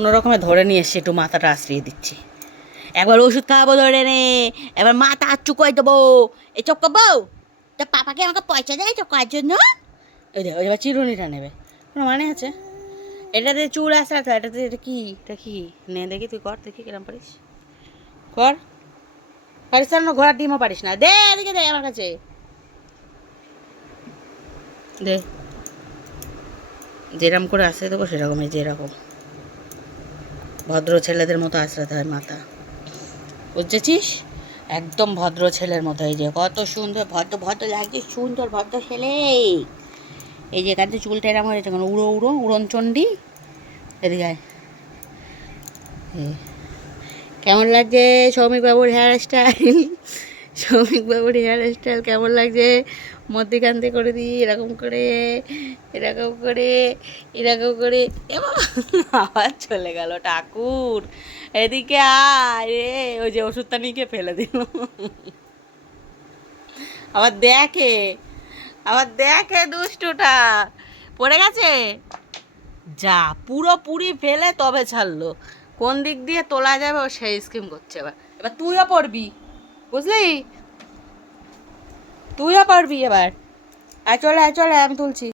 কোনো রকমে ধরে নিয়ে এসে একটু মাথাটা আশ্রিয়ে দিচ্ছি। একবার ওষুধ খাওয়াবো ধরে নে, এবার মাথা চুকোয় দেবো। এই চোখ করবো তো পাপাকে আমাকে পয়সা দেয় তো কার জন্য? ওই দেখো এবার চিরুনিটা নেবে, কোনো মানে আছে? এটাতে চুল আসা তো, এটাতে এটা কি নে দেখি, তুই কর দেখি কিরম পারিস, কর। পারিস না? ঘোড়ার ডিমও পারিস না। দে এদিকে, দে আমার কাছে দে। যেরকম করে আসতে দেবো সেরকমই, যেরকম ভদ্র ছেলেদের মতো আশ্রাতে হয় মাথা, বুঝেছিস? একদম ভদ্র ছেলের মতো। এই যে কত সুন্দর ভদ্র ভদ্র লাগছে, সুন্দর ভদ্র ছেলে। এই যে এখান থেকে চুলটা এরকম হয়েছে কেন, উড়ো উড়ো উড়নচণ্ডী। এদিকে আয়। কেমন লাগছে সৌমিক বাবুর হেয়ার স্টাইল? সৌমিক বাবুর হেয়ার স্টাইল কেমন লাগছে? মধ্যিখান্তে করে দিই এরকম করে, এরকম করে, এরকম করে। এবার আবার চলে গেল ঠাকুর। এদিকে আয় রে, ওই যে ওষুধটা নিয়ে ফেলে দিল। আবার দেখে, আবার দেখে দুষ্টুটা পড়ে গেছে। যা পুরোপুরি ফেলে তবে ছাড়লো। কোন দিক দিয়ে তোলা যাবে ও সেই স্কিম করছে। এবার এবার তুইও পড়বি, বুঝলি? তুইও পারবি এবার। আয় চলে, আয় চলে, আমি তুলছি।